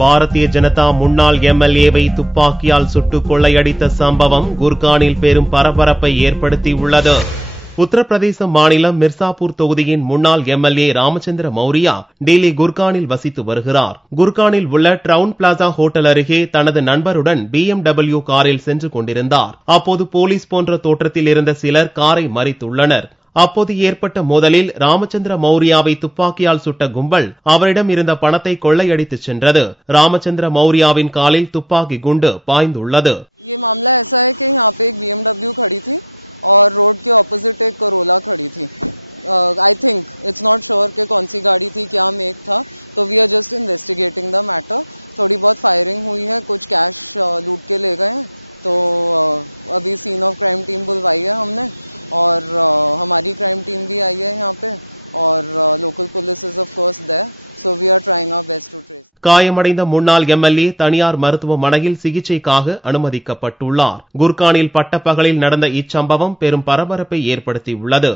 பாரதிய ஜனதா முன்னாள் எம்எல்ஏவை துப்பாக்கியால் சுட்டு கொள்ளையடித்த சம்பவம் குர்கானில் பெரும் பரபரப்பை ஏற்படுத்தியுள்ளது. உத்தரப்பிரதேச மாநிலம் மிர்சாபூர் தொகுதியின் முன்னாள் எம்எல்ஏ ராமச்சந்திர மௌரியா டெல்லி குர்கானில் வசித்து வருகிறார். குர்கானில் உள்ள டவுன் பிளாசா ஹோட்டல் அருகே தனது நண்பருடன் BMW காரில் சென்று கொண்டிருந்தார். அப்போது போலீஸ் போன்ற தோற்றத்தில் இருந்த சிலர் காரை மறித்துள்ளனர். அப்போது ஏற்பட்ட மோதலில் ராமச்சந்திர மௌரியாவை துப்பாக்கியால் சுட்ட கும்பல் அவரிடம் இருந்த பணத்தை கொள்ளையடித்து சென்றது. ராமச்சந்திர மௌரியாவின் காலில் துப்பாக்கி குண்டு பாய்ந்துள்ளது. ये मामला ऐसा है कि यहाँ पे एक BMW खड़ी थी और रोड के ऑपोजिट एक करोला खड़ी थी. I think it's not sure कि कौन सी गाड़ी थी, क्या मेक था, तो we are just investigating the matter. थोड़ी बहुत फायरिंग हुई है, कुछ कैश लूट के ले गए हैं. तो अभी सीन ऑफ क्राइम टीम बुलवाई है हमने और हमारी क्राइम टीम भी आई है यहाँ पे और local police is of course there. So we are trying our best to trace. காயமடைந்த முன்னாள் எம்எல்ஏ தனியார் மருத்துவமனையில் சிகிச்சைக்காக அனுமதிக்கப்பட்டுள்ளார். குர்கானில் பட்டப்பகலில் நடந்த இச்சம்பவம் பெரும் பரபரப்பை ஏற்படுத்தியுள்ளது.